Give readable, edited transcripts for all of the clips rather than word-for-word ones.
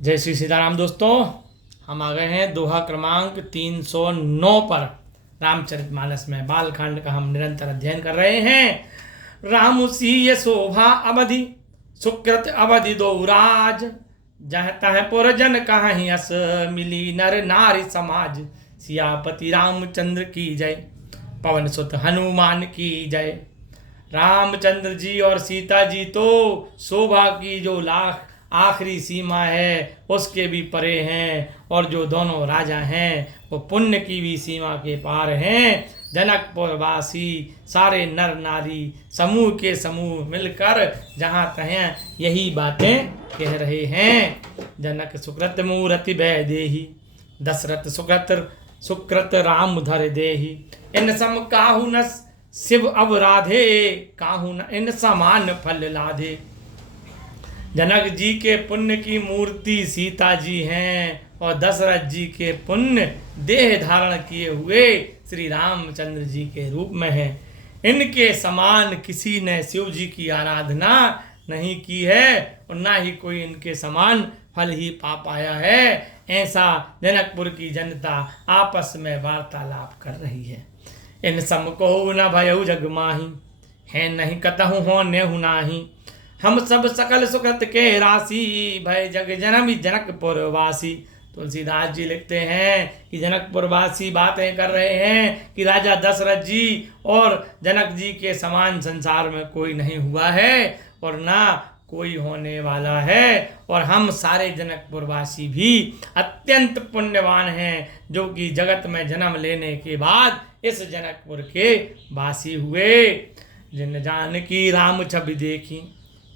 जय श्री सीताराम दोस्तों। हम आ गए हैं दोहा क्रमांक 309 पर। रामचरितमानस में बालकांड का हम निरंतर अध्ययन कर रहे हैं। राम सीय शोभा अवधि सुकृत अवधि दो राज, जह तह पुरजन कहीं अस मिली नर नारी समाज। सियापति रामचंद्र की जय, पवन सुत हनुमान की जय। रामचंद्र जी और सीता जी तो शोभा की जो लाख आखिरी सीमा है उसके भी परे हैं, और जो दोनों राजा हैं वो पुण्य की भी सीमा के पार हैं। जनकपुर वासी सारे नर नारी समूह के समूह मिलकर जहाँ तहाँ यही बातें कह रहे हैं। जनक सुकृत मूर्ति भय देहि, दशरथ सुकृत राम धर देहि। इन सम काहू न शिव अवराधे, काहू न इन समान फल लाधे। जनक जी के पुण्य की मूर्ति सीता जी हैं, और दशरथ जी के पुण्य देह धारण किए हुए श्री रामचंद्र जी के रूप में है। इनके समान किसी ने शिव जी की आराधना नहीं की है, और ना ही कोई इनके समान फल ही पा पाया है। ऐसा जनकपुर की जनता आपस में वार्तालाप कर रही है। इन सम को न भयउ जग माही, है नहीं कतहु हो नेहु नाही। हम सब सकल सुकृत के राशि, भय जग जनमी जनकपुर वासी। तुलसीदास जी लिखते हैं कि जनकपुर वासी बातें कर रहे हैं कि राजा दशरथ जी और जनक जी के समान संसार में कोई नहीं हुआ है और ना कोई होने वाला है। और हम सारे जनकपुर वासी भी अत्यंत पुण्यवान हैं, जो कि जगत में जन्म लेने के बाद इस जनकपुर के वासी हुए। जिन जानकी राम छवि देखी,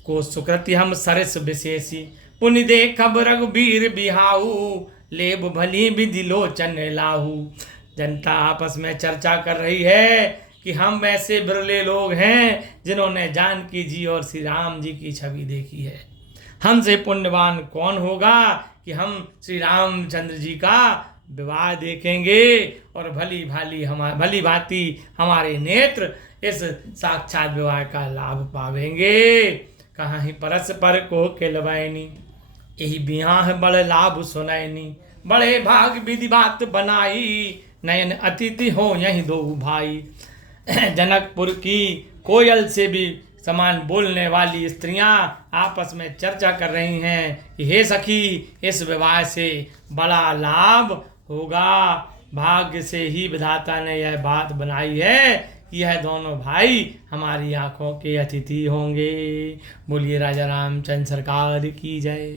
को सुकृति हम सरस विशेषी। पुनि देखब रघुबीर बिहाऊ, लेब भली विधि लोचन लाहू। जनता आपस में चर्चा कर रही है कि हम ऐसे बिरले लोग हैं जिन्होंने जानकी जी और श्री राम जी की छवि देखी है। हमसे पुण्यवान कौन होगा कि हम श्री रामचंद्र जी का विवाह देखेंगे, और भली भांति हमारे नेत्र इस साक्षात विवाह का लाभ पावेंगे। कहाँ ही परस पर को केलवैनी, यही बिहाह बड़ लाभ सुनैनी। बड़े भाग विधि बात बनाई, नयन अतिथि हो यही दो भाई। जनकपुर की कोयल से भी समान बोलने वाली स्त्रियां आपस में चर्चा कर रही हैं कि हे सखी, इस विवाह से बड़ा लाभ होगा। भाग्य से ही विधाता ने यह बात बनाई है, यह दोनों भाई हमारी आंखों के अतिथि होंगे। बोलिए राजा रामचंद्र सरकार की जय।